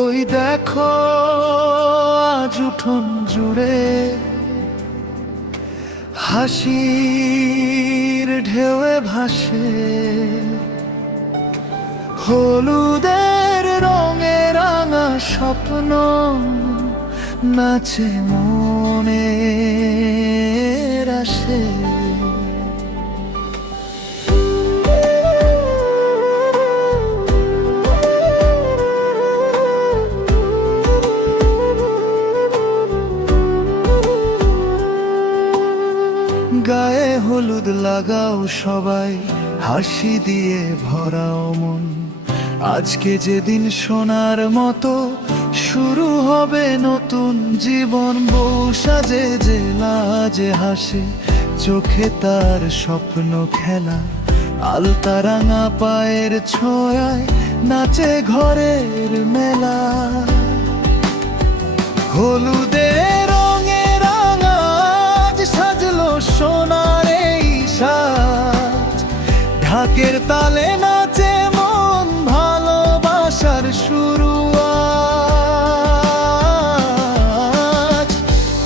ওই দেখো আজ উঠোন জুড়ে হাসির ঢেউয়ে ভাসে, হলুদের রঙে রাঙা স্বপ্ন নাচে মনের আসে। গায়ে হলুদ লাগাও সবাই, হাসি দিয়ে ভরাও মন। আজকে যেদিন সোনার মতো শুরু হবে নতুন জীবন। বউ সাজে যে লাজে হাসে, চোখে তার স্বপ্ন খেলা। আলতা রাঙা পায়ের ছোঁয়ায় নাচে ঘরের মেলা। হলুদের রঙে রাঙা আজ সাজলো সোনার এই সাজ। ঢাকের তালে নাচে মন, ভালোবাসার শুরু আজ।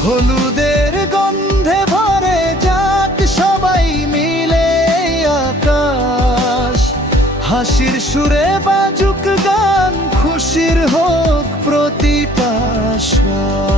হলুদের গন্ধে ভরে যাক সবাই মিলে এই আকাশ। হাসির সুরে বাজুক গান, খুশির হোক প্রতিটা শ্বাস।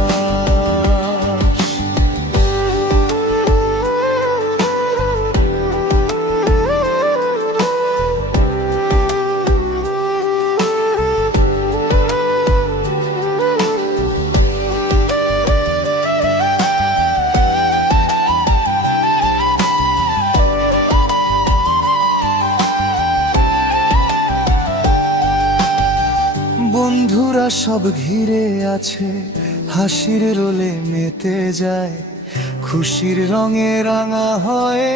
বন্ধুরা সব ঘিরে আছে, হাসির রোলে মেতে যায়। খুশির রঙে রাঙা হয়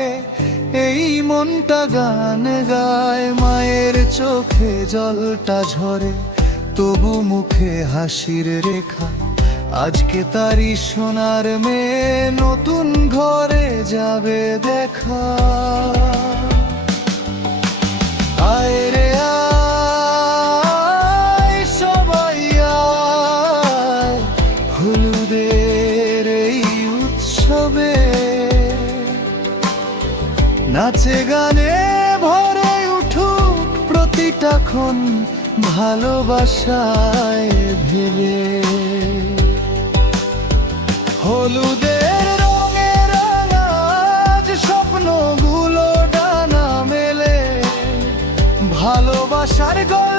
এই মনটা, গান গায়। মায়ের চোখে জলটা ঝরে, তবু মুখে হাসির রেখা। আজকে তারি সোনার মেয়ে নতুন ঘরে যাবে দেখা। আয় রে আয় সবাই আয়, হলুদের এই উৎসবে নাচে গানে ভরে উঠুক প্রতিটা ক্ষণ, ভালোবাসায় ভেবে। হলুদের রঙে রাঙা আজ স্বপ্নগুলো ডানা মেলে, ভালোবাসার গল্প